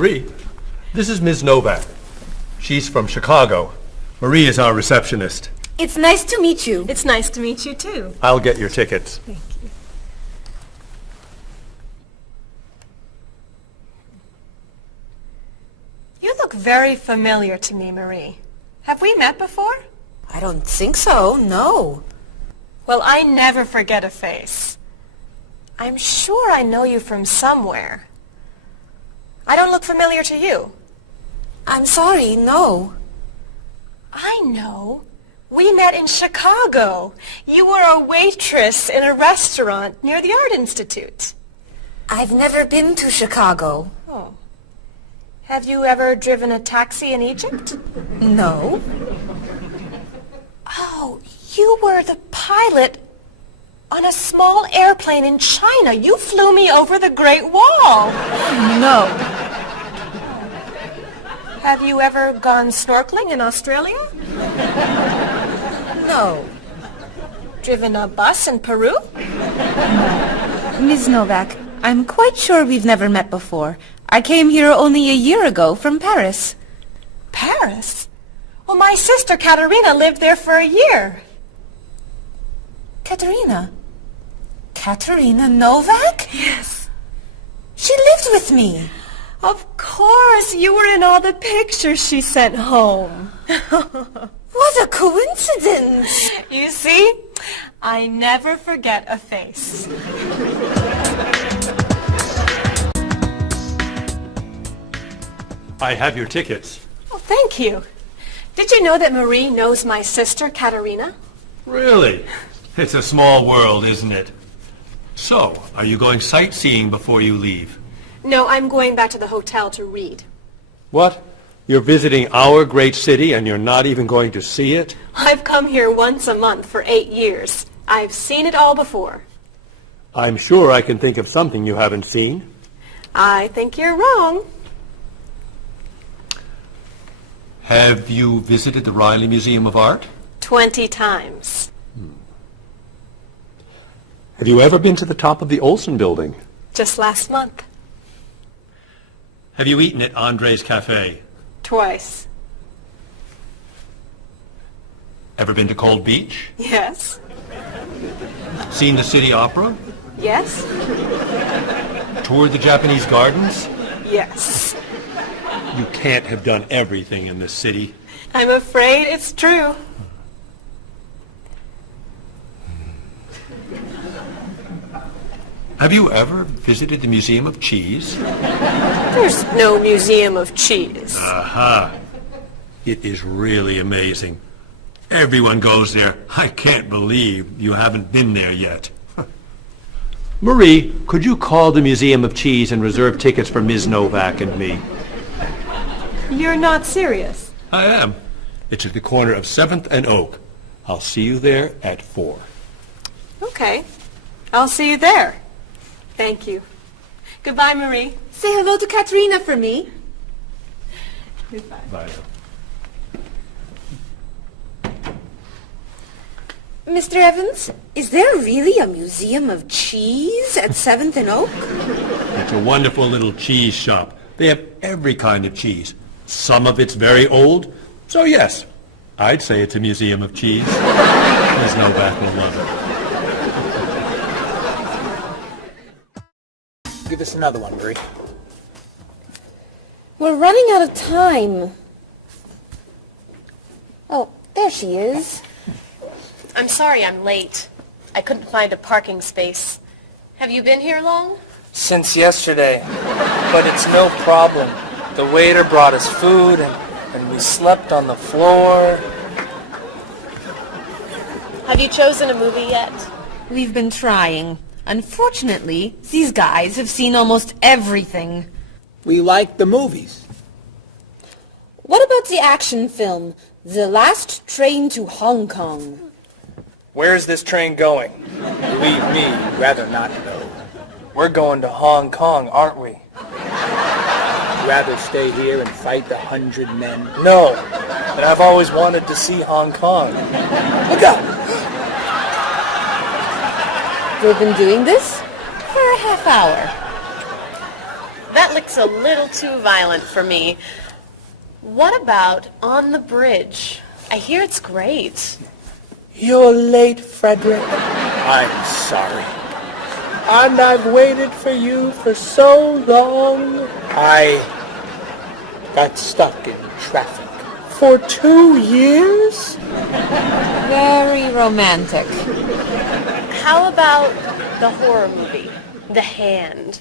Marie, this is Ms. Novak. She's from Chicago. Marie is our receptionist. It's nice to meet you. It's nice to meet you, too. I'll get your tickets. Thank you. You look very familiar to me, Marie. Have we met before? I don't think so, no. Well, I never forget a face. I'm sure I know you from somewhere. I don't look familiar to you. I'm sorry, no. I know. We met in Chicago. You were a waitress in a restaurant near the Art Institute. I've never been to Chicago. Oh. Have you ever driven a taxi in Egypt? No. Oh, you were the pilot on a small airplane in China. You flew me over the Great Wall. No. Have you ever gone snorkeling in Australia? No. Driven a bus in Peru? Ms. Novak, I'm quite sure we've never met before. I came here only a year ago from Paris. Paris? Well, my sister Katerina lived there for a year. Katerina? Katerina Novak? Yes. She lived with me. Of course, you were in all the pictures she sent home. What a coincidence! You see, I never forget a face. I have your tickets. Oh, thank you. Did you know that Marie knows my sister Katerina? Really? It's a small world, isn't it? So, are you going sightseeing before you leave? No, I'm going back to the hotel to read. What? You're visiting our great city and you're not even going to see it? I've come here once a month for 8 years. I've seen it all before. I'm sure I can think of something you haven't seen. I think you're wrong. Have you visited the Riley Museum of Art? 20 times. Have you ever been to the top of the Olson building? Just last month. Have you eaten at Andre's Cafe? Twice. Ever been to Cold Beach? Yes. Seen the City Opera? Yes. Toured the Japanese gardens? Yes. You can't have done everything in this city. I'm afraid it's true. Have you ever visited the Museum of Cheese? There's no museum of cheese. Aha. It is really amazing. Everyone goes there. I can't believe you haven't been there yet. Marie, could you call the Museum of Cheese and reserve tickets for Ms. Novak and me? You're not serious. I am. It's at the corner of 7th and Oak. I'll see you there at 4. Okay. I'll see you there. Thank you. Goodbye, Marie. Say hello to Katerina for me. Goodbye. Bye. Mr. Evans, is there really a museum of cheese at 7th and Oak? It's a wonderful little cheese shop. They have every kind of cheese. Some of it's very old. So yes, I'd say it's a museum of cheese. Ms. Novak will love it. Give us another one, Marie. We're running out of time. Oh, there she is. I'm sorry I'm late. I couldn't find a parking space. Have you been here long? Since yesterday. But it's no problem. The waiter brought us food and we slept on the floor. Have you chosen a movie yet? We've been trying. Unfortunately, these guys have seen almost everything. We like the movies. What about the action film, The Last Train to Hong Kong? Where's this train going? Believe me, rather not know. We're going to Hong Kong, aren't we? Rather stay here and fight the 100 men? No, but I've always wanted to see Hong Kong. Look out! We've been doing this for a half hour. That That looks a little too violent for me. What about On the Bridge? I hear it's great. You're late, Frederick. I'm sorry. And I've waited for you for so long. I got stuck in traffic for 2 years. Very romantic. How about the horror movie, The Hand?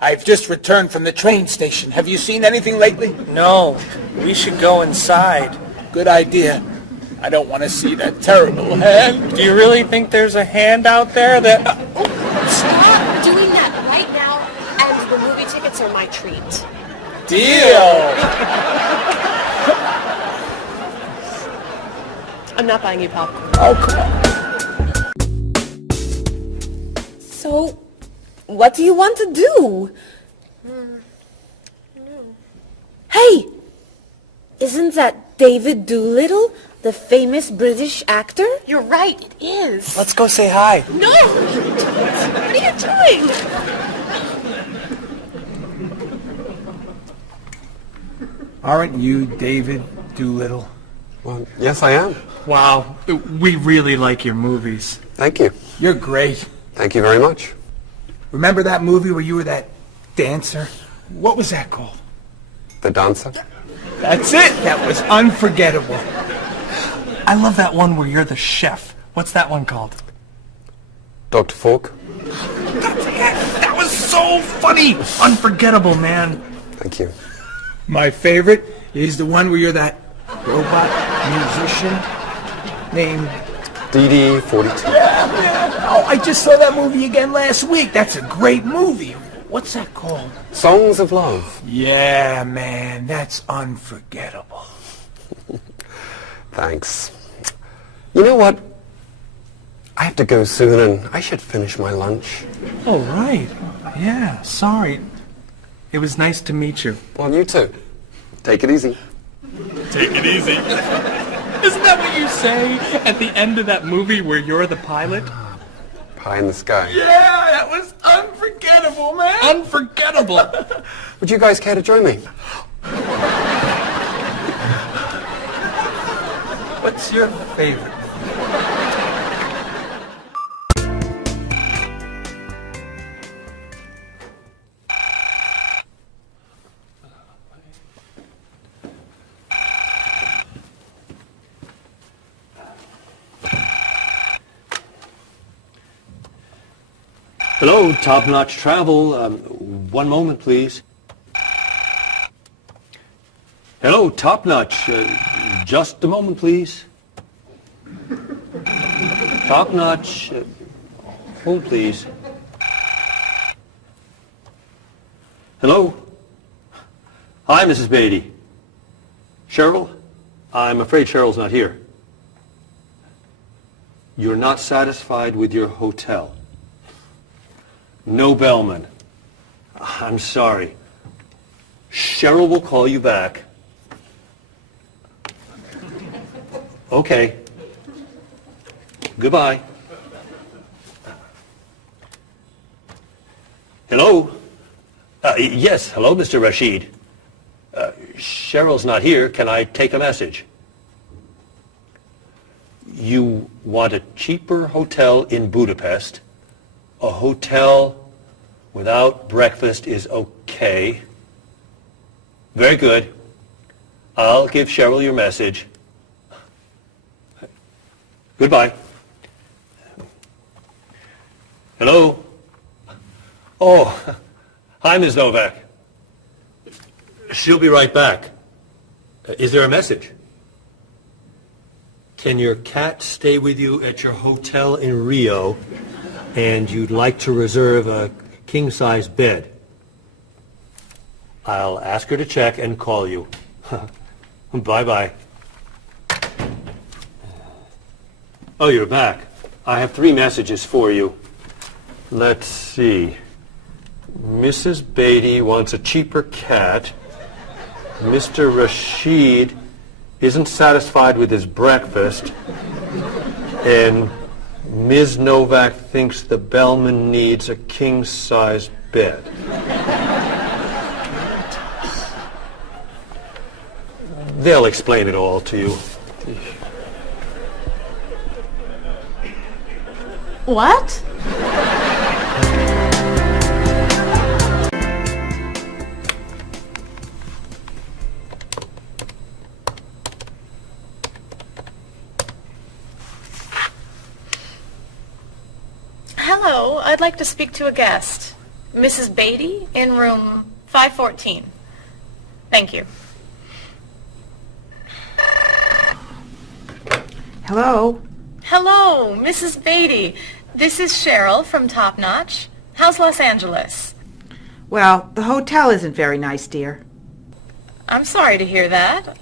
I've just returned from the train station. Have you seen anything lately? No. We should go inside. Good idea. I don't want to see that terrible hand. Do you really think there's a hand out there that... Stop doing that right now, and the movie tickets are my treat. Deal! I'm not buying you popcorn. Oh, come on. So, what do you want to do? Hey! Isn't that David Doolittle, the famous British actor? You're right, it is. Let's go say hi. No! What are you doing? Aren't you David Doolittle? Well, yes, I am. Wow, we really like your movies. Thank you. You're great. Thank you very much. Remember that movie where you were that dancer? What was that called? The dancer? That's it. That was unforgettable. I love that one where you're the chef. What's that one called? Dr. Fork? That was so funny! Unforgettable, man. Thank you. My favorite is the one where you're that robot musician named... DD-42. Oh, I just saw that movie again last week. That's a great movie. What's that called? Songs of Love. Yeah, man, that's unforgettable. Thanks. You know what? I have to go soon and I should finish my lunch. Oh, right. Yeah, sorry. It was nice to meet you. Well, you too. Take it easy. Take it easy. Isn't that what you say at the end of that movie where you're the pilot? Pie in the sky. Yeah, that was unforgettable, man. Unforgettable. Would you guys care to join me? What's your favorite? Hello, Top Notch Travel. One moment, please. Hello, Top Notch. Just a moment, please. Top Notch. Hold, please. Hello? Hi, Mrs. Beatty. Cheryl? I'm afraid Cheryl's not here. You're not satisfied with your hotel? No bellman. I'm sorry. Cheryl will call you back. Okay. Goodbye. Hello? Yes, hello, Mr. Rashid. Cheryl's not here. Can I take a message? You want a cheaper hotel in Budapest? A hotel without breakfast is okay. Very good. I'll give Cheryl your message. Goodbye. Hello? Oh, hi, Ms. Novak. She'll be right back. Is there a message? Can your cat stay with you at your hotel in Rio, and you'd like to reserve a king-size bed? I'll ask her to check and call you. Bye-bye. Oh, you're back. I have 3 messages for you. Let's see. Mrs. Beatty wants a cheaper cat. Mr. Rashid isn't satisfied with his breakfast. And Ms. Novak thinks the bellman needs a king-size bed. They'll explain it all to you. What? Hello, I'd like to speak to a guest. Mrs. Beatty in room 514. Thank you. Hello? Hello, Mrs. Beatty. This is Cheryl from Top Notch. How's Los Angeles? Well, the hotel isn't very nice, dear. I'm sorry to hear that.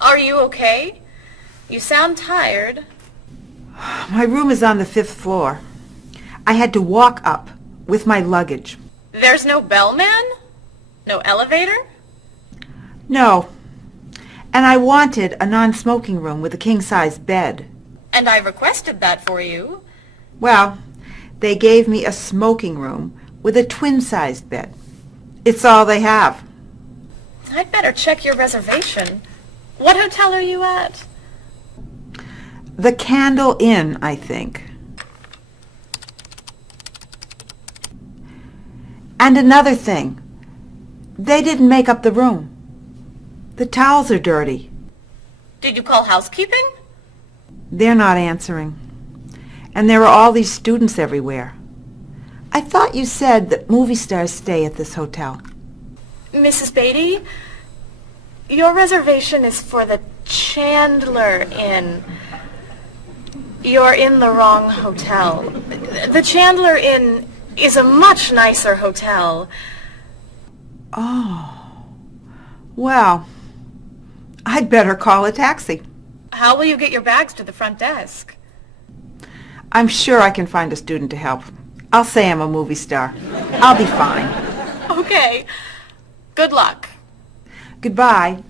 Are you okay? You sound tired. My room is on the 5th floor. I had to walk up with my luggage. There's no bellman? No elevator? No. And I wanted a non-smoking room with a king-size bed. And I requested that for you. Well, they gave me a smoking room with a twin-sized bed. It's all they have. I'd better check your reservation. What hotel are you at? The Candle Inn, I think. And another thing. They didn't make up the room. The towels are dirty. Did you call housekeeping? They're not answering. And there are all these students everywhere. I thought you said that movie stars stay at this hotel. Mrs. Beatty, your reservation is for the Chandler Inn. You're in the wrong hotel. The Chandler Inn is a much nicer hotel. Oh. Well, I'd better call a taxi. How will you get your bags to the front desk? I'm sure I can find a student to help. I'll say I'm a movie star. I'll be fine. Okay. Good luck. Goodbye.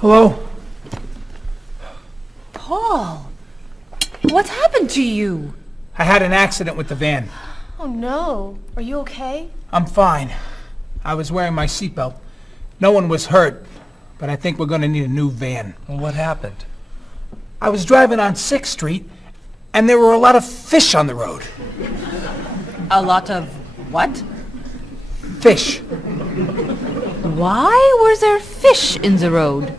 Hello? Paul, what happened to you? I had an accident with the van. Oh no. Are you okay? I'm fine. I was wearing my seatbelt. No one was hurt, but I think we're going to need a new van. What happened? I was driving on 6th Street, and there were a lot of fish on the road. A lot of what? Fish. Why were there fish in the road?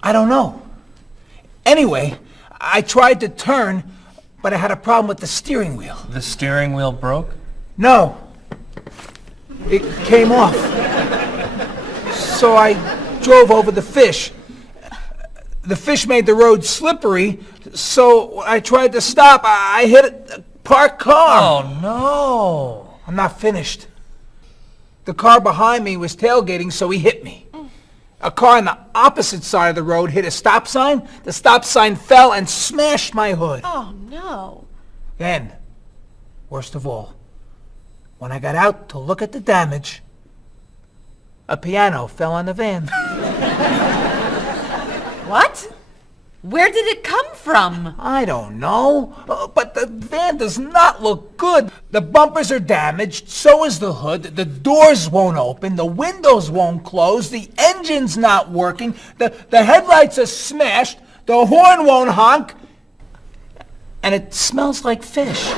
I don't know. Anyway, I tried to turn, but I had a problem with the steering wheel. The steering wheel broke? No. It came off. So I drove over the fish. The fish made the road slippery, so I tried to stop. I hit a parked car. Oh, no. I'm not finished. The car behind me was tailgating, so he hit me. A car on the opposite side of the road hit a stop sign. The stop sign fell and smashed my hood. Oh no. Then, worst of all, when I got out to look at the damage, a piano fell on the van. What? Where did it come from? I don't know, but the van does not look good. The bumpers are damaged, so is the hood, the doors won't open, the windows won't close, the engine's not working, the headlights are smashed, the horn won't honk, and it smells like fish.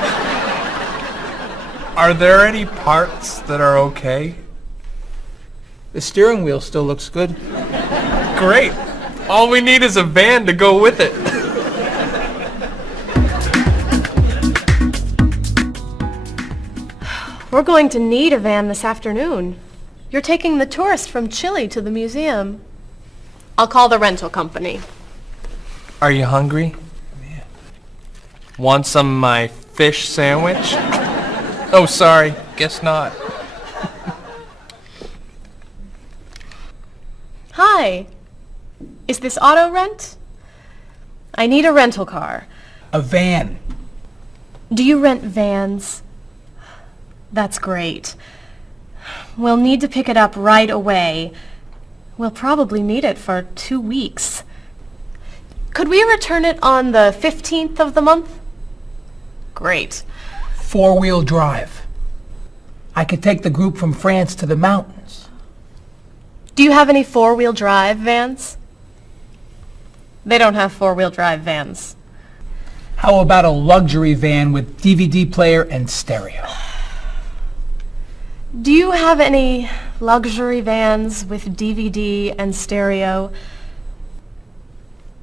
Are there any parts that are okay? The steering wheel still looks good. Great. All we need is a van to go with it. We're going to need a van this afternoon. You're taking the tourists from Chile to the museum. I'll call the rental company. Are you hungry? Yeah. Want some of my fish sandwich? Oh, sorry. Guess not. Hi. Is this auto rent? I need a rental car. A van. Do you rent vans? That's great. We'll need to pick it up right away. We'll probably need it for 2 weeks. Could we return it on the 15th of the month? Great. 4-wheel drive. I could take the group from France to the mountains. Do you have any 4-wheel drive vans? They don't have 4-wheel drive vans. How about a luxury van with DVD player and stereo? Do you have any luxury vans with DVD and stereo?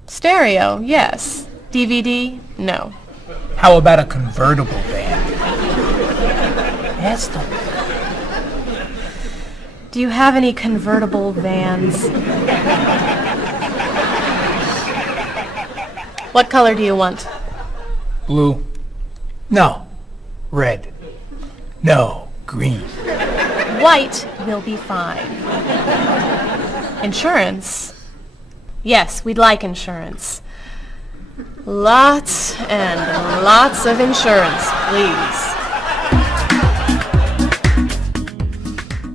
Stereo, yes. DVD, no. How about a convertible van? Ask them. Do you have any convertible vans? What color do you want? Blue. No. Red. No. Green. White will be fine. Insurance? Yes, we'd like insurance. Lots and lots of insurance, please.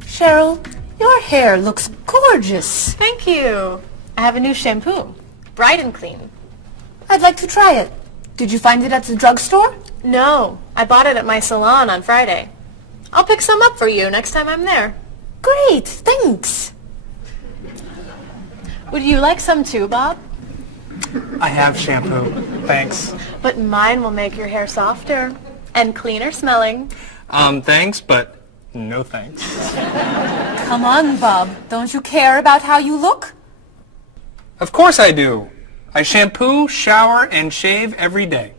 Cheryl, your hair looks gorgeous. Thank you. I have a new shampoo. Bright and clean. I'd like to try it. Did you find it at the drugstore? No, I bought it at my salon on Friday. I'll pick some up for you next time I'm there. Great, thanks. Would you like some too, Bob? I have shampoo. Thanks. But mine will make your hair softer and cleaner smelling. Thanks, but no thanks. Come on, Bob. Don't you care about how you look? Of course I do. I shampoo, shower, and shave every day.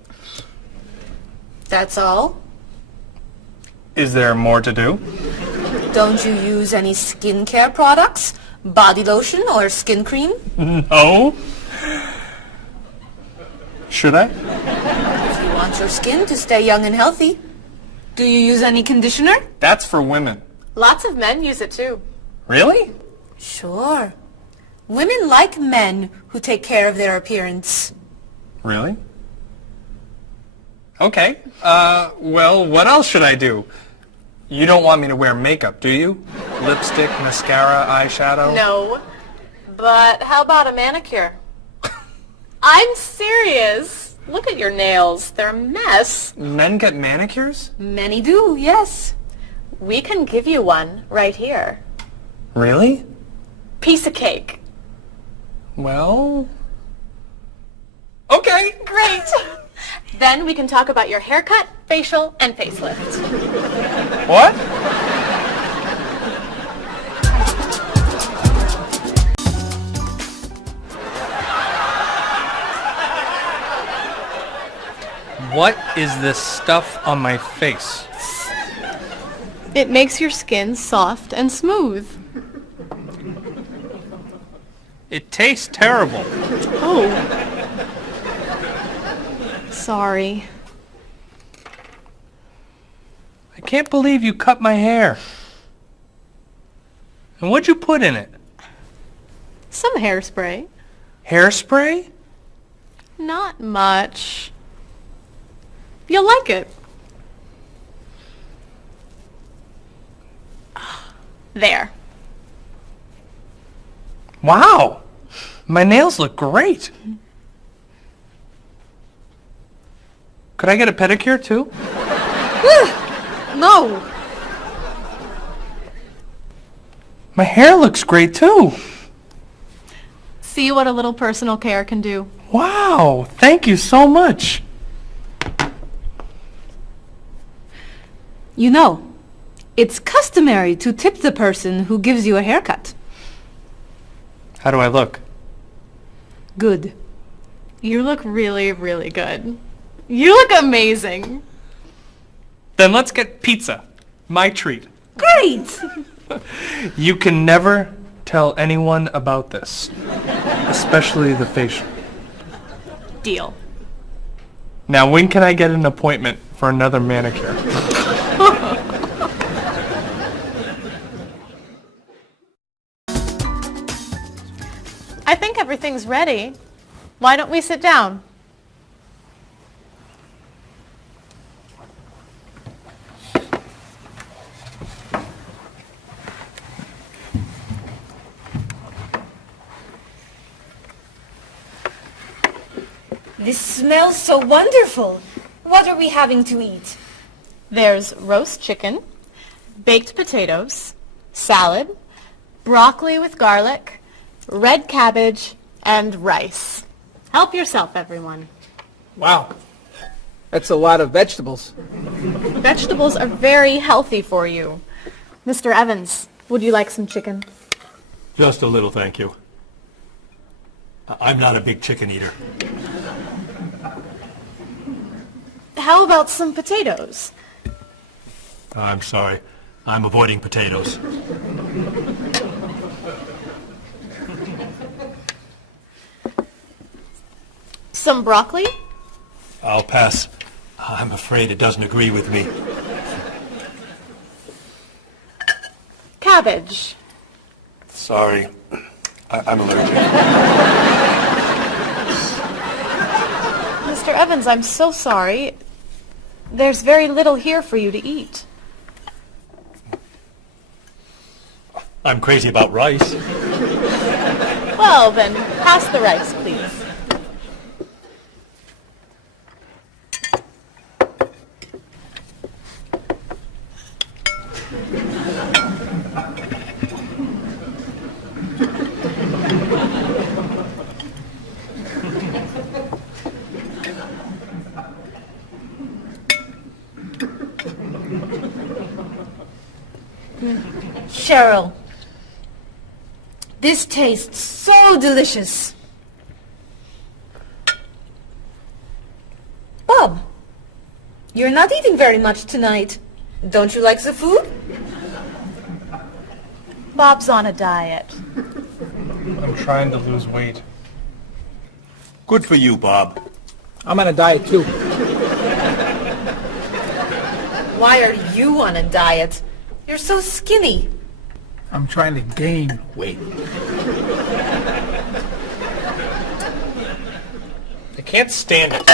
That's all? Is there more to do? Don't you use any skincare products? Body lotion or skin cream? No. Should I? If you want your skin to stay young and healthy. Do you use any conditioner? That's for women. Lots of men use it too. Really? Sure. Women like men who take care of their appearance. Really? Okay. Well, what else should I do? You don't want me to wear makeup, do you? Lipstick, mascara, eyeshadow? No. But how about a manicure? I'm serious. Look at your nails. They're a mess. Men get manicures? Many do, yes. We can give you one right here. Really? Piece of cake. Well... Okay. Great. Then we can talk about your haircut, facial, and facelift. What? What is this stuff on my face? It makes your skin soft and smooth. It tastes terrible. Oh. Sorry. I can't believe you cut my hair. And what'd you put in it? Some hairspray. Hairspray? Not much. You'll like it. There. Wow! My nails look great. Could I get a pedicure too? No. My hair looks great too. See what a little personal care can do. Wow! Thank you so much. You know, it's customary to tip the person who gives you a haircut. How do I look? Good. You look really, really good. You look amazing. Then let's get pizza. My treat. Great! You can never tell anyone about this. Especially the facial. Deal. Now, when can I get an appointment for another manicure? I think everything's ready. Why don't we sit down? This smells so wonderful. What are we having to eat? There's roast chicken, baked potatoes, salad, broccoli with garlic, red cabbage, and rice. Help yourself, everyone. Wow. That's a lot of vegetables. Vegetables are very healthy for you. Mr. Evans, would you like some chicken? Just a little, thank you. I'm not a big chicken eater. How about some potatoes? I'm sorry. I'm avoiding potatoes. Some broccoli? I'll pass. I'm afraid it doesn't agree with me. Cabbage. Sorry. I'm allergic. Mr. Evans, I'm so sorry. There's very little here for you to eat. I'm crazy about rice. Well, then, pass the rice, please. Cheryl, this tastes so delicious. Bob, you're not eating very much tonight. Don't you like the food? Bob's on a diet. I'm trying to lose weight. Good for you, Bob. I'm on a diet too. Why are you on a diet? You're so skinny. I'm trying to gain weight. I can't stand it.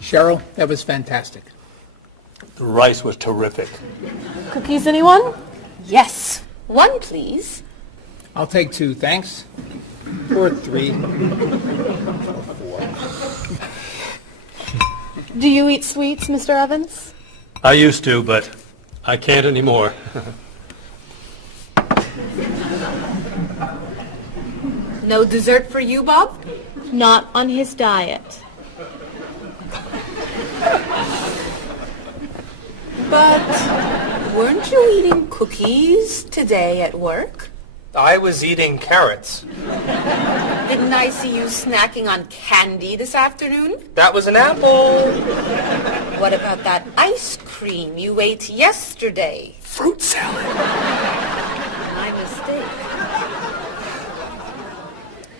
Cheryl, that was fantastic. The rice was terrific. Cookies, anyone? Yes. One, please. I'll take 2, thanks. Or 3. Do you eat sweets, Mr. Evans? I used to, but I can't anymore. No dessert for you, Bob? Not on his diet. But weren't you eating cookies today at work? I was eating carrots. Didn't I see you snacking on candy this afternoon? That was an apple. What about that ice cream you ate yesterday? Fruit salad. My mistake.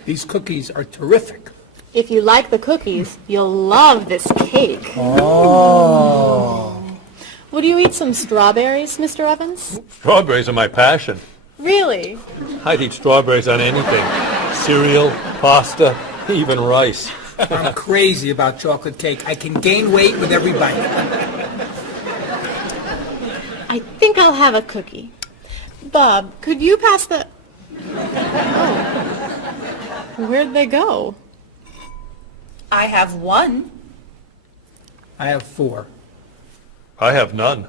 These cookies are terrific. If you like the cookies, you'll love this cake. Oh. Would you eat some strawberries, Mr. Evans? Strawberries are my passion. Really? I'd eat strawberries on anything. Cereal, pasta, even rice. I'm crazy about chocolate cake. I can gain weight with every bite. I think I'll have a cookie. Bob, could you pass the... Oh. Where'd they go? I have one. I have 4. I have none.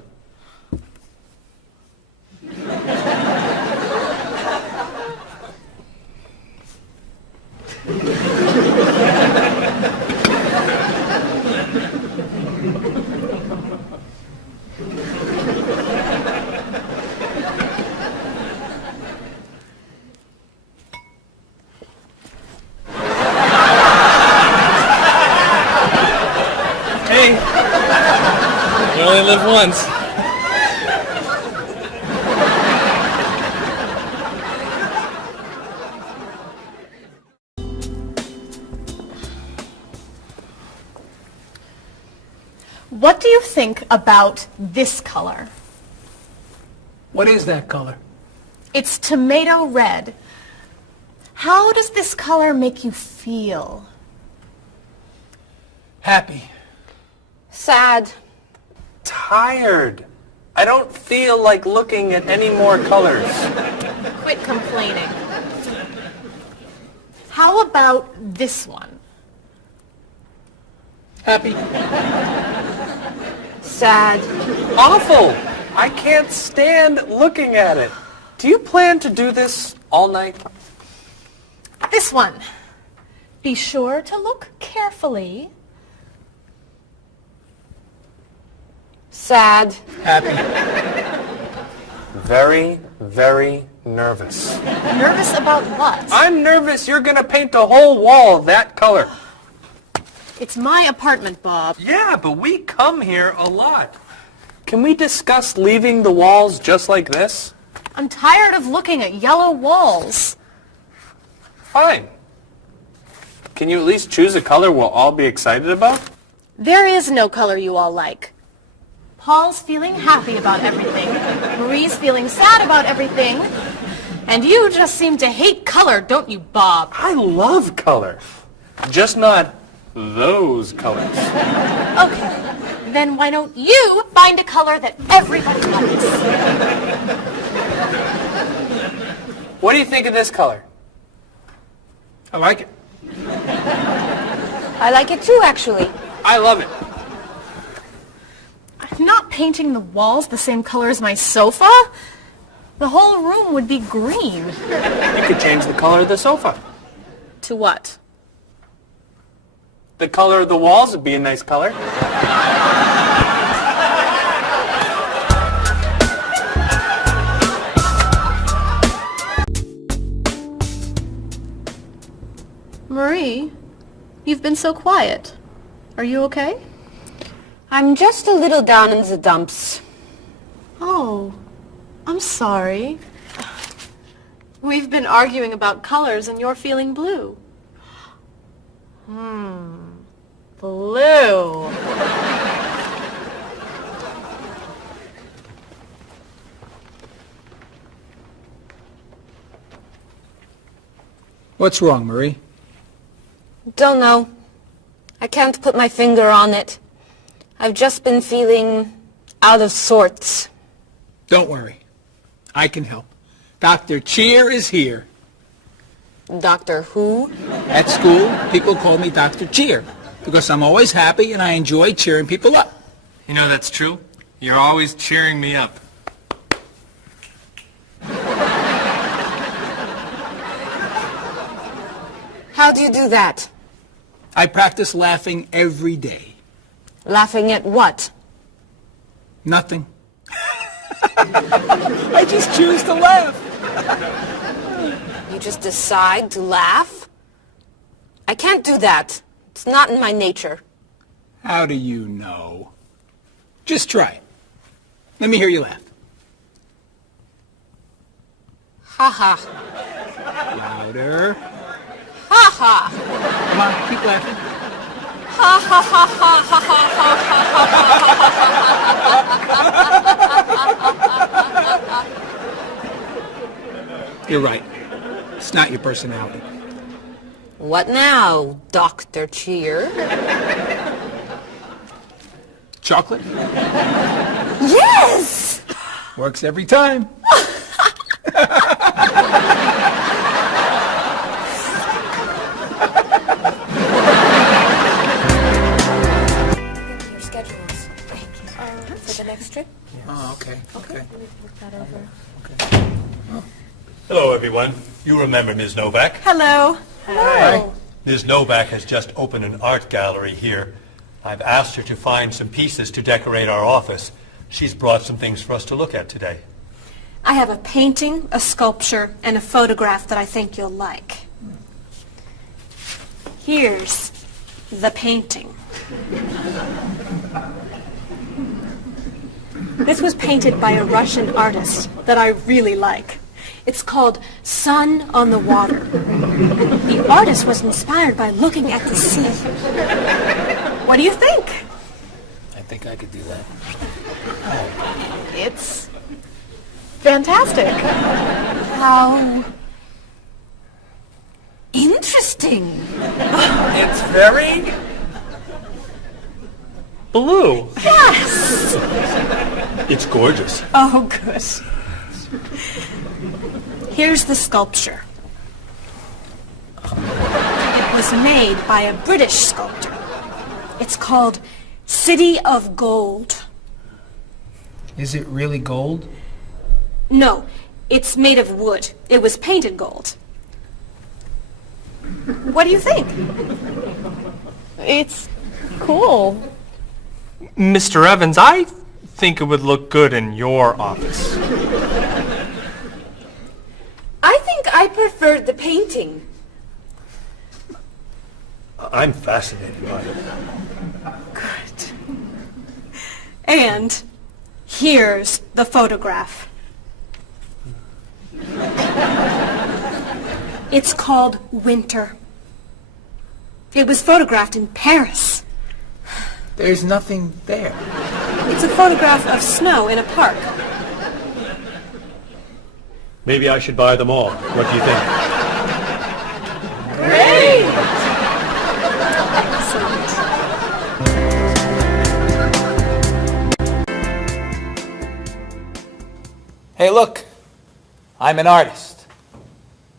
Hey, you only live once. What do you think about this color? What is that color? It's tomato red. How does this color make you feel? Happy. Sad. Tired. I don't feel like looking at any more colors. Quit complaining. How about this one? Happy. Sad. Awful. I can't stand looking at it. Do you plan to do this all night? This one. Be sure to look carefully. Sad. Happy. Very, very nervous. Nervous about what? I'm nervous you're gonna paint the whole wall that color. It's my apartment, Bob. Yeah, but we come here a lot. Can we discuss leaving the walls just like this? I'm tired of looking at yellow walls. Fine. Can you at least choose a color we'll all be excited about? There is no color you all like. Paul's feeling happy about everything. Marie's feeling sad about everything. And you just seem to hate color, don't you, Bob? I love color. Just not those colors. Okay, then why don't you find a color that everybody likes? What do you think of this color? I like it. I like it too, actually. I love it. I'm not painting the walls the same color as my sofa. The whole room would be green. You could change the color of the sofa. To what? The color of the walls would be a nice color. Marie, you've been so quiet. Are you okay? I'm just a little down in the dumps. Oh, I'm sorry. We've been arguing about colors and you're feeling blue. Blue. What's wrong, Marie? Don't know. I can't put my finger on it. I've just been feeling out of sorts. Don't worry. I can help. Dr. Cheer is here. Doctor who? At school, people call me Dr. Cheer because I'm always happy and I enjoy cheering people up. You know that's true. You're always cheering me up. How do you do that? I practice laughing every day. Laughing at what? Nothing. I just choose to laugh. You just decide to laugh? I can't do that. It's not in my nature. How do you know? Just try it. Let me hear you laugh. Ha ha. Louder. Ha ha. Come on, keep laughing. Ha ha ha ha ha ha ha. You're right. It's not your personality. What now, Dr. Cheer? Chocolate? Yes! Works every time. Your schedules. For the next trip? Oh, okay. Okay. Hello, everyone. You remember Ms. Novak? Hello. Hello. Ms. Novak has just opened an art gallery here. I've asked her to find some pieces to decorate our office. She's brought some things for us to look at today. I have a painting, a sculpture, and a photograph that I think you'll like. Here's the painting. This was painted by a Russian artist that I really like. It's called Sun on the Water. The artist was inspired by looking at the sea. What do you think? I think I could do that. It's fantastic. How interesting. It's very blue. Yes! It's gorgeous. Oh, good. Here's the sculpture. It was made by a British sculptor. It's called City of Gold. Is it really gold? No, it's made of wood. It was painted gold. What do you think? It's cool. Mr. Evans, I think it would look good in your office. I think I preferred the painting. I'm fascinated by it. Good. And here's the photograph. It's called Winter. It was photographed in Paris. There's nothing there. It's a photograph of snow in a park. Maybe I should buy them all. What do you think? Great! Hey, look. I'm an artist.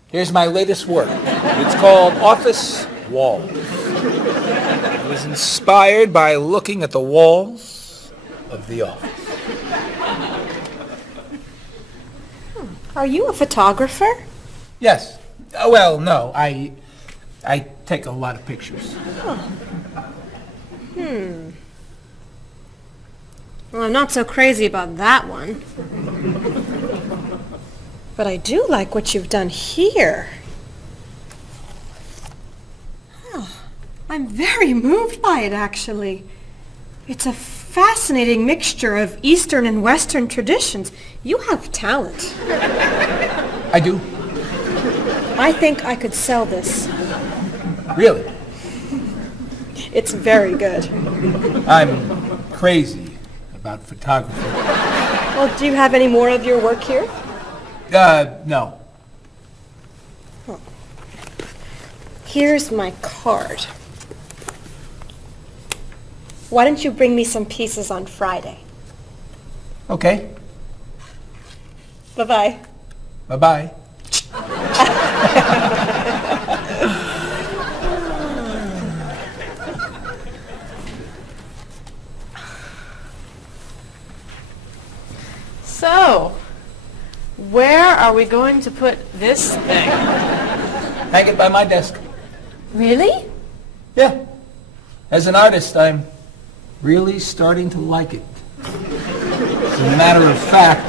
Here's my latest work. It's called Office Walls. It was inspired by looking at the walls of the office. Are you a photographer? Yes. Well, no. I take a lot of pictures. Well, I'm not so crazy about that one. But I do like what you've done here. Oh, I'm very moved by it, actually. It's a fascinating mixture of Eastern and Western traditions. You have talent. I do. I think I could sell this. Really. It's very good. I'm crazy about photography. Well, do you have any more of your work here? No. Here's my card. Why don't you bring me some pieces on Friday? Okay. Bye-bye. Bye-bye. So, where are we going to put this thing? Hang it by my desk. Really? Yeah. As an artist, I'm really starting to like it. As a matter of fact,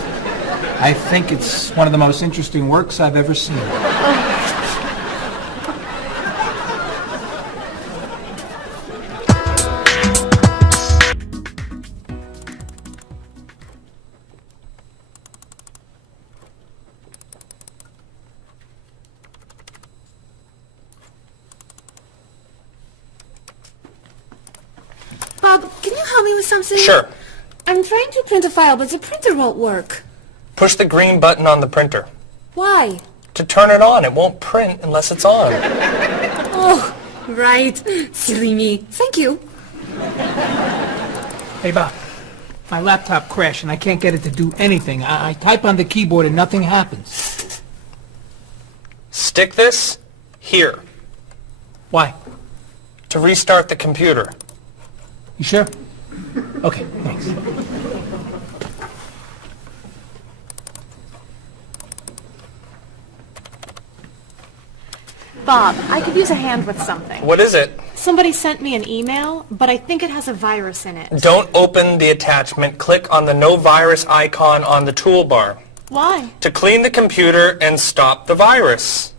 I think it's one of the most interesting works I've ever seen. Bob, can you help me with something? Sure. I'm trying to print a file, but the printer won't work. Push the green button on the printer. Why? To turn it on, it won't print unless it's on. Oh, right. Silly me. Thank you. Hey, Bob. My laptop crashed and I can't get it to do anything. I type on the keyboard and nothing happens. Stick this here Why? to restart the computer. You sure? Okay, thanks. Bob, I could use a hand with something. What is it? Somebody sent me an email, but I think it has a virus in it. Don't open the attachment. Click on the no virus icon on the toolbar Why? to clean the computer and stop the virus.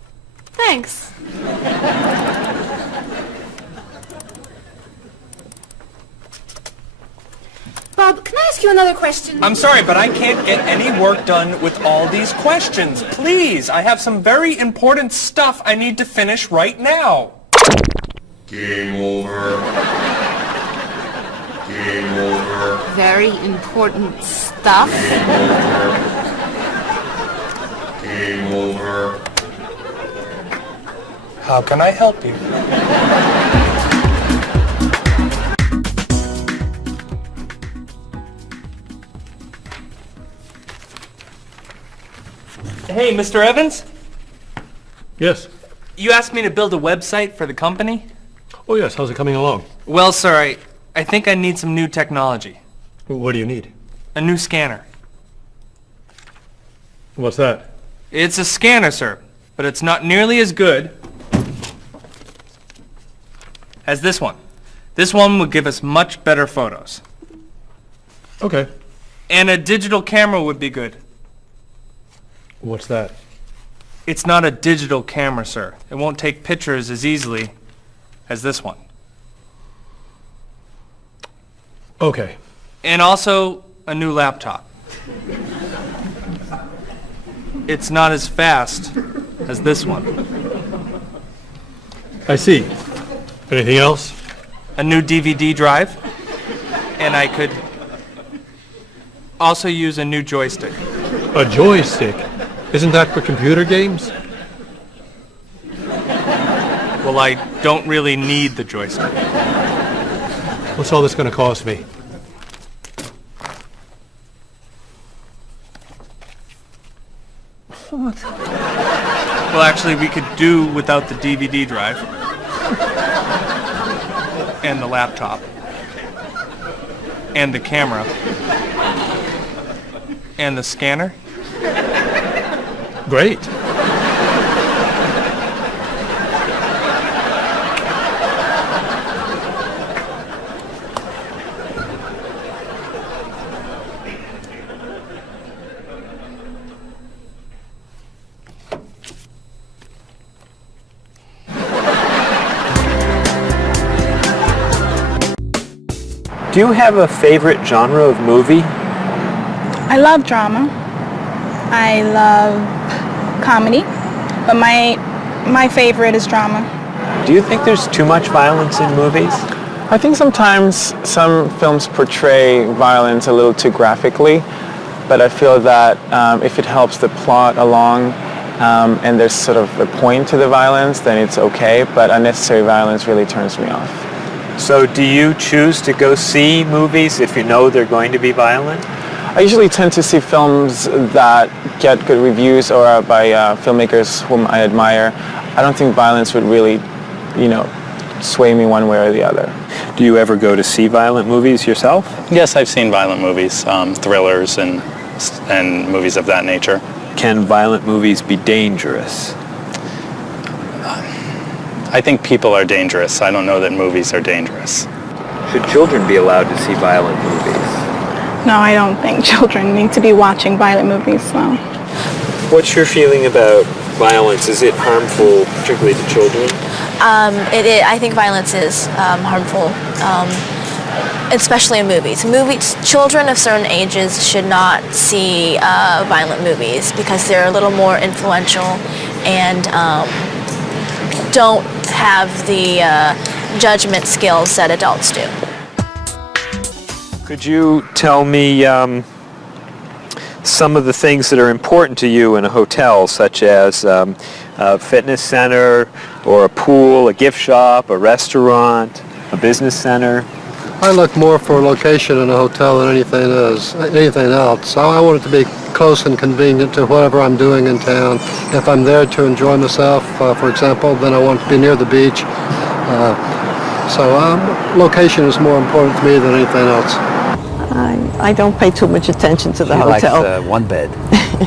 Thanks. Bob, can I ask you another question? I'm sorry, but I can't get any work done with all these questions. Please, I have some very important stuff I need to finish right now. Game over. Game over. very important stuff. Game over. How can I help you? Hey, Mr. Evans? Yes. You asked me to build a website for the company? Oh, yes. How's it coming along? Well, sir, I think I need some new technology. What do you need? A new scanner. What's that? It's a scanner, sir, but it's not nearly as good as this one. This one would give us much better photos. Okay. And a digital camera would be good. What's that? It's not a digital camera, sir. It won't take pictures as easily as this one. Okay. And also a new laptop. It's not as fast as this one. I see. Anything else? A new DVD drive. And I could also use a new joystick. A joystick? Isn't that for computer games? Well, I don't really need the joystick. What's all this going to cost me? Well, actually, we could do without the DVD drive. And the laptop. And the camera. And the scanner. Great. Do you have a favorite genre of movie? I love drama. I love comedy, but my favorite is drama. Do you think there's too much violence in movies? I think sometimes some films portray violence a little too graphically, but I feel that if it helps the plot along and there's sort of a point to the violence, then it's okay, but unnecessary violence really turns me off. So do you choose to go see movies if you know they're going to be violent? I usually tend to see films that get good reviews or are by filmmakers whom I admire. I don't think violence would really, sway me one way or the other. Do you ever go to see violent movies yourself? Yes, I've seen violent movies, thrillers and movies of that nature. Can violent movies be dangerous? I think people are dangerous. I don't know that movies are dangerous. Should children be allowed to see violent movies? No, I don't think children need to be watching violent movies, no. What's your feeling about violence? Is it harmful, particularly to children? I think violence is harmful, especially in movies. Children of certain ages should not see violent movies because they're a little more influential and don't have the judgment skills that adults do. Could you tell me some of the things that are important to you in a hotel, such as a fitness center, or a pool, a gift shop, a restaurant, a business center? I look more for a location in a hotel than anything else. I want it to be close and convenient to whatever I'm doing in town. If I'm there to enjoy myself, for example, then I want to be near the beach. So location is more important to me than anything else. I don't pay too much attention to the hotel. She likes one bed.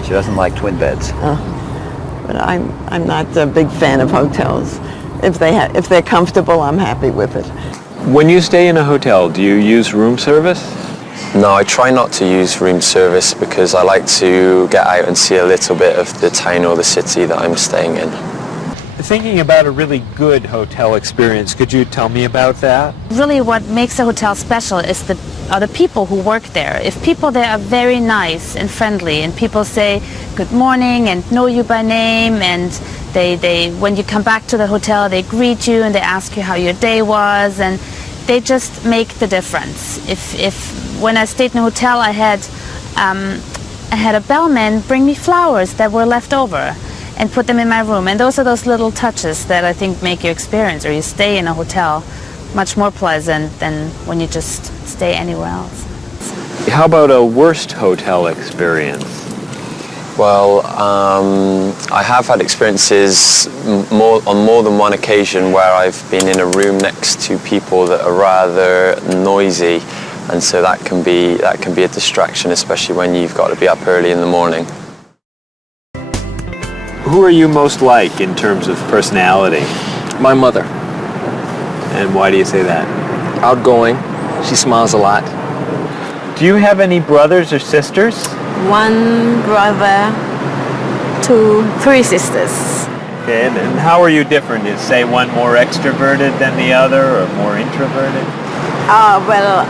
She doesn't like twin beds. But I'm not a big fan of hotels. If they're comfortable, I'm happy with it. When you stay in a hotel, do you use room service? No, I try not to use room service because I like to get out and see a little bit of the town or the city that I'm staying in. Thinking about a really good hotel experience, could you tell me about that? Really what makes a hotel special is are the people who work there. If people there are very nice and friendly and people say good morning and know you by name, and they when you come back to the hotel they greet you and they ask you how your day was, and they just make the difference. If when I stayed in a hotel, I had a bellman bring me flowers that were left over and put them in my room. And those are those little touches that I think make your experience, or you stay in a hotel, much more pleasant than when you just stay anywhere else. How about a worst hotel experience? Well, I have had experiences on more than one occasion where I've been in a room next to people that are rather noisy, and so that can be a distraction, especially when you've got to be up early in the morning. Who are you most like in terms of personality? My mother. And why do you say that? Outgoing. She smiles a lot. Do you have any brothers or sisters? One brother, 3 sisters. Okay, and how are you different? Is, say, one more extroverted than the other, or more introverted? Well,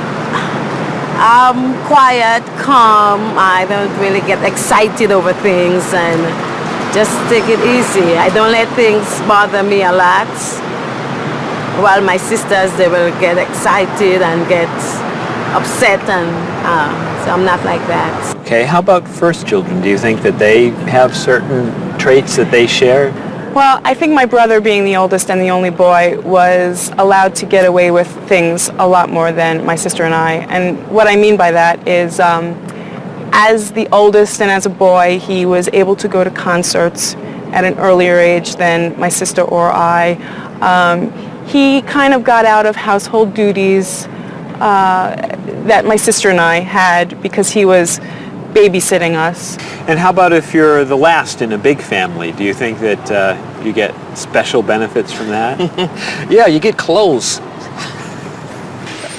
I'm quiet, calm. I don't really get excited over things and just take it easy. I don't let things bother me a lot. While my sisters, they will get excited and get upset, and so I'm not like that. Okay, how about first children? Do you think that they have certain traits that they share? Well, I think my brother, being the oldest and the only boy, was allowed to get away with things a lot more than my sister and I. And what I mean by that is, as the oldest and as a boy, he was able to go to concerts at an earlier age than my sister or I. He kind of got out of household duties that my sister and I had because he was babysitting us. And how about if you're the last in a big family? Do you think that you get special benefits from that? Yeah, you get clothes.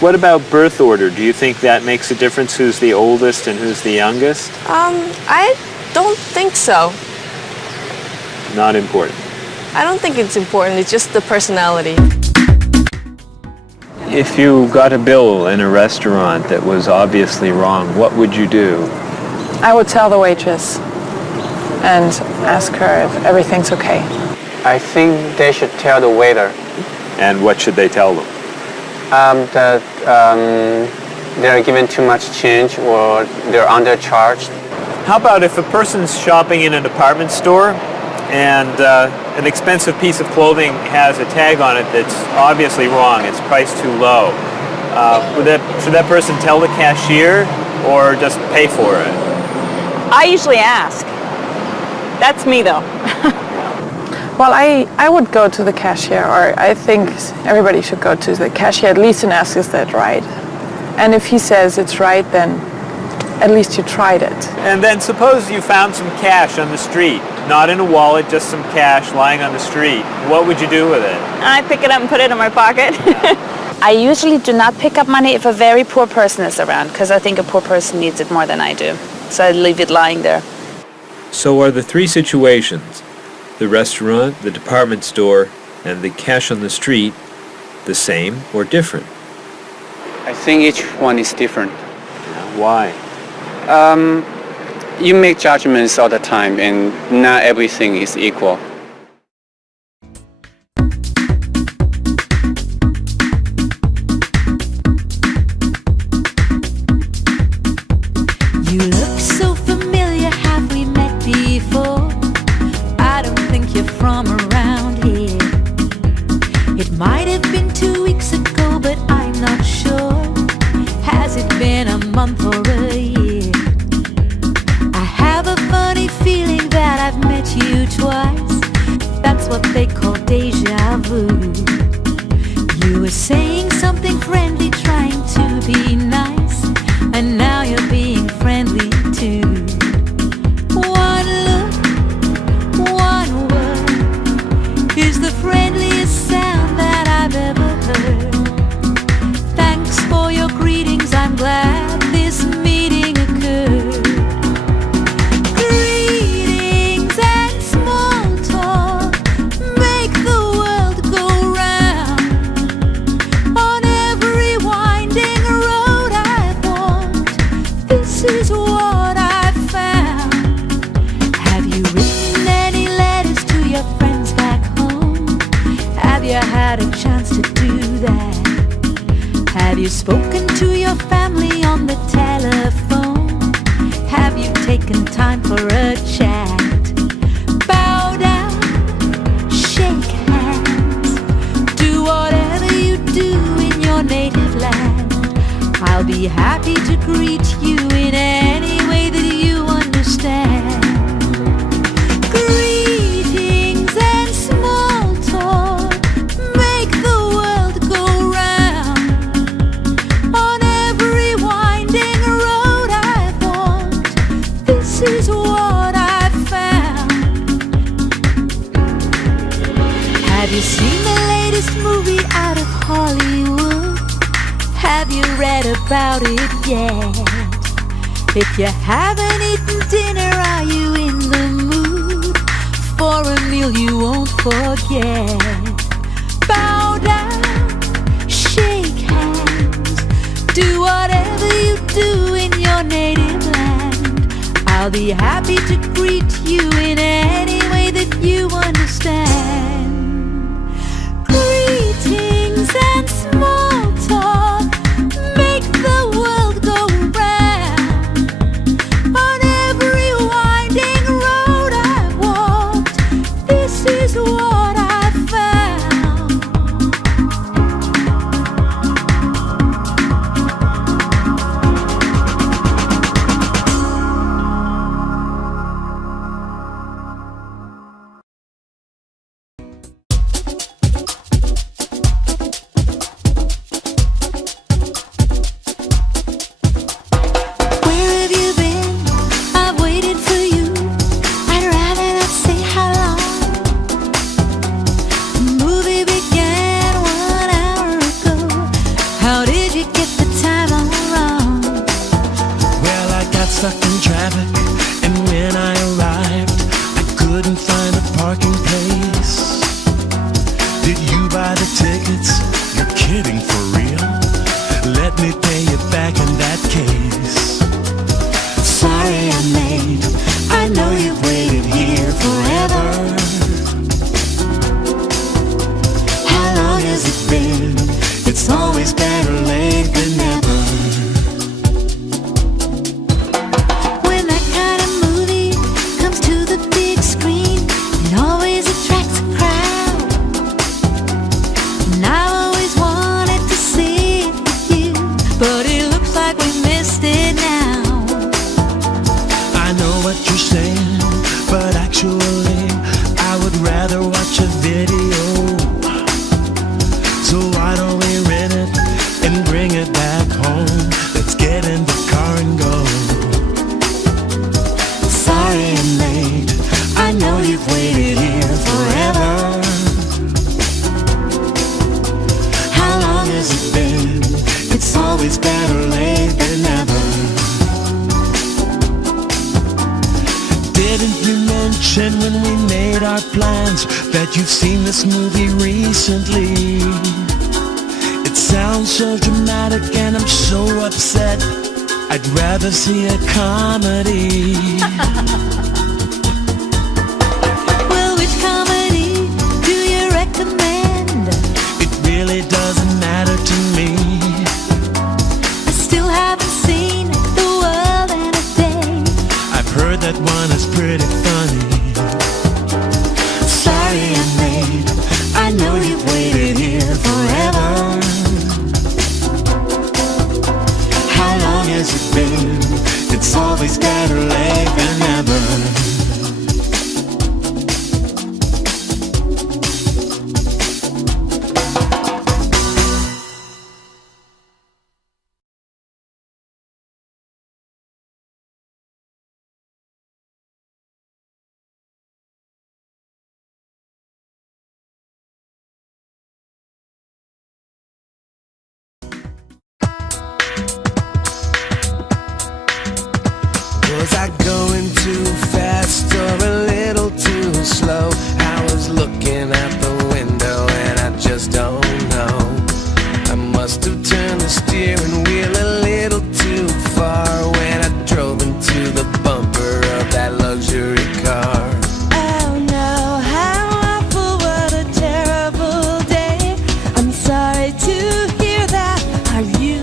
What about birth order? Do you think that makes a difference who's the oldest and who's the youngest? I don't think so. Not important. I don't think it's important. It's just the personality. If you got a bill in a restaurant that was obviously wrong, what would you do? I would tell the waitress and ask her if everything's okay. I think they should tell the waiter. And what should they tell them? That they're given too much change or they're undercharged. How about if a person's shopping in a department store and an expensive piece of clothing has a tag on it that's obviously wrong, it's priced too low. Should that person tell the cashier or just pay for it? I usually ask. That's me though. Well, I would go to the cashier, or I think everybody should go to the cashier at least and ask, is that right? And if he says it's right, then at least you tried it. And then suppose you found some cash on the street, not in a wallet, just some cash lying on the street. What would you do with it? I pick it up and put it in my pocket. I usually do not pick up money if a very poor person is around, because I think a poor person needs it more than I do. So I leave it lying there. So are the 3 situations, the restaurant, the department store, and the cash on the street, the same or different? I think each one is different. Why? You make judgments all the time, and not everything is equal. You look so familiar, have we met before? I don't think you're from around here. It might have been 2 weeks ago, but I'm not sure. Has it been a month or a year? I have a funny feeling that I've met you twice. That's what they call deja vu. You were saying something friendly, trying to be nice, and now you're being friendly too. One look, one word is the friendliest sound that I've ever heard. Thanks for your greetings, I'm glad this meeting occurred. Greetings and small talk make the world go round. On every winding road I've walked, this is what I've found. Have you written any letters to your friends back home? Have you had a chance to do that? Have Have you spoken to your family on the telephone? Have you taken time for a chat? Bow down, shake hands, do whatever you do in your native land. I'll be happy to greet you in any way that you understand. Greetings and small talk make the world go round. On every winding road I've walked, this is what I've found. Have you seen the latest movie out of Hollywood? Have you read about it yet? If you haven't eaten dinner, are you in the mood for a meal you won't forget? Bow down, shake hands, do whatever you do in your native land. I'll be happy to greet you in any way that you understand. Greetings and small talk make the world go round. On every winding road I've walked, this is what I've found. Where have you been? I've waited for you. I'd rather not say how long. The movie began 1 hour ago. How did you get the time all wrong? Well, I got stuck in traffic, and when I arrived, I couldn't find a parking place. Did you buy the tickets? You're kidding, for real? Let me pay you back in that case. Sorry I'm late. I know you've waited here forever. How long has it been? It's always better late than never. When that kind of movie comes to the big screen, it always attracts a crowd. And I always wanted to see it with you, but it looks like we missed it now. I know what you're saying, but actually, I would rather watch a video. So why don't we rent it and bring it back home? Let's get in the car and go. Sorry I'm late. I know you've waited here forever. How long has it been? It's always better late than never. Didn't you mention when we made our plans that you've seen this movie recently? It sounds so dramatic and I'm so upset. I'd rather see a comedy. Well, which comedy do you recommend? It really doesn't matter to me. I still haven't seen The World in a Day. I've heard that one is pretty funny. Sorry I'm late. I know you've waited here forever. How long has it been? It's always better late than never. Was I going too fast or a little too slow? I was looking out the window and I just don't know. I must have turned the steering wheel a little too far when I drove into the bumper of that luxury car. Oh no, how awful, what a terrible day. I'm sorry to hear that. Are you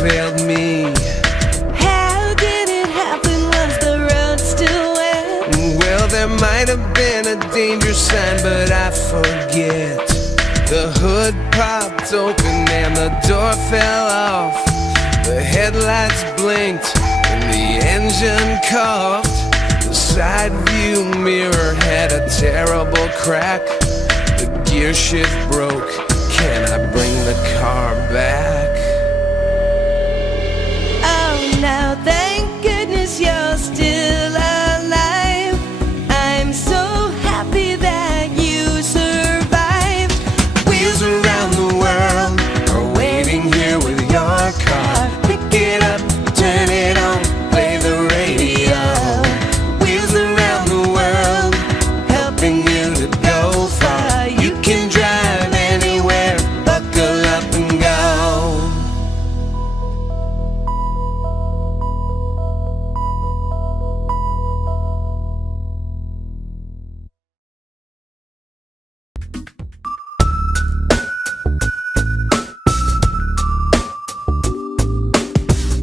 failed me. How did it happen? Was the road still wet? Well, there might have been a danger sign, but I forget. The hood popped open and the door fell off. The headlights blinked and the engine coughed. The side view mirror had a terrible crack. The gear shift broke. Can I bring the car back? Oh no, thank goodness you're still alive. I'm so happy that you survived. Wheels around the world are waiting here with your car. Pick it up, turn it on, play the radio. Wheels around the world, helping you to go far. You can drive anywhere, buckle up and go.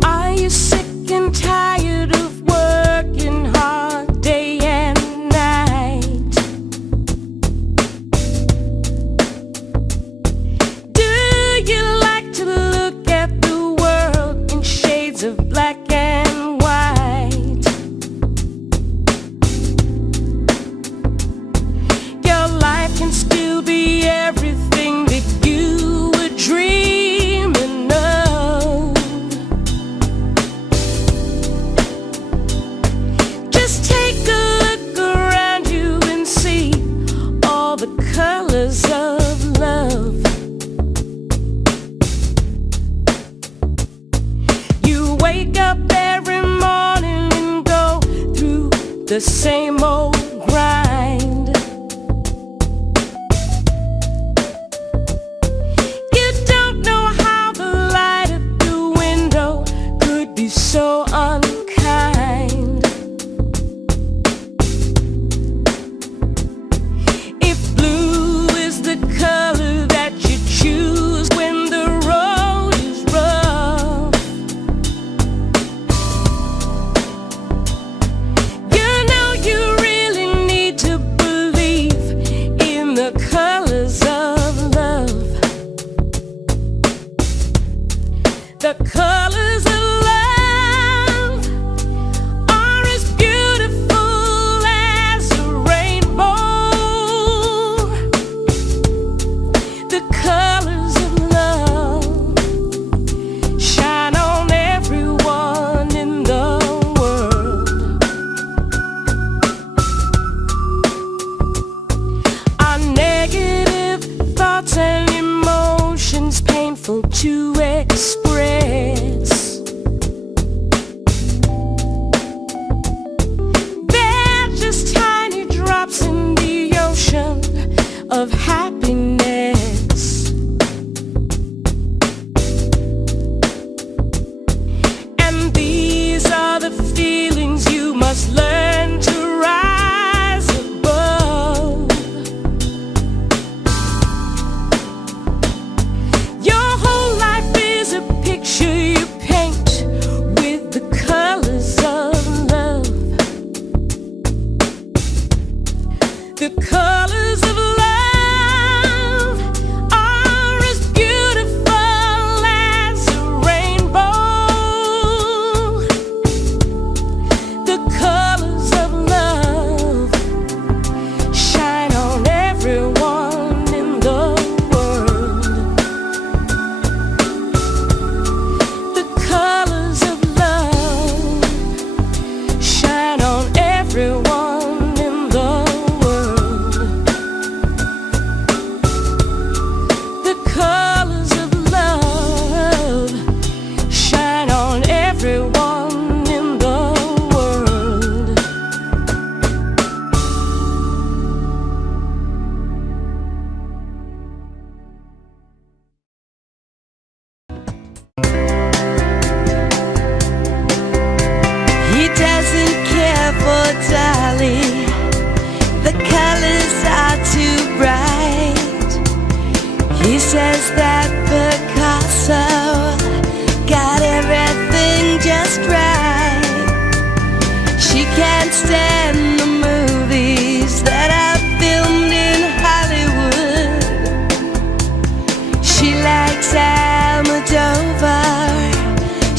Are you sick and tired of working hard day and night? Do you like to look at the world in shades of black and white? Your life can still be everything that you were dreaming of. Just take a look around you and see all the colors of love. You wake up every morning and go through the same old grind. You don't know how the light at the window could be so unkind. If blue is the color that you choose when the road is rough, you know you really need to believe in the colors of love. The colors of love.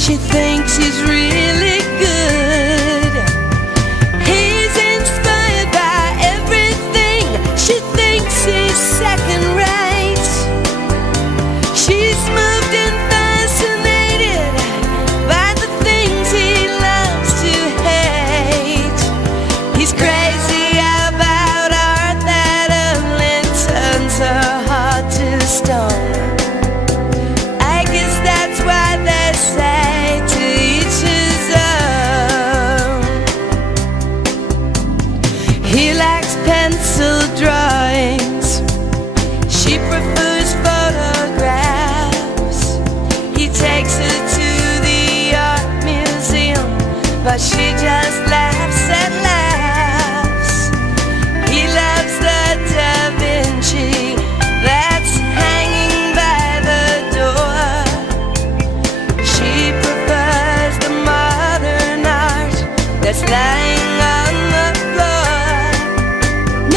She thinks he's really good. He's inspired by everything. She thinks he's second rate. She's moved and fascinated by the things he loves to hate. He's crazy about art that only turns her heart to stone. I guess that's why they say to each his own. He likes pencil drawings. She prefers photographs. He takes her to the art museum, but she just laughs and laughs. He loves the Da Vinci that's hanging by the door. She prefers the modern art that's lying on the floor.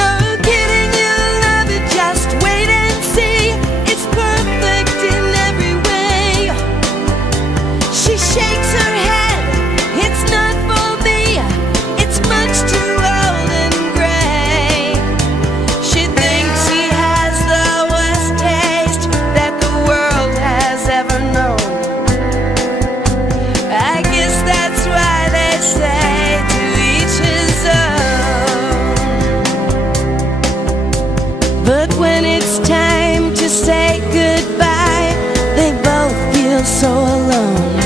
No kidding, you'll love it, just wait and see. It's perfect in every way. She shakes her head, it's not for me. It's much too old and gray. She thinks he has the worst taste that the world has ever known. I guess that's why they say to each his own. But when it's time to say goodbye, they both feel so alone.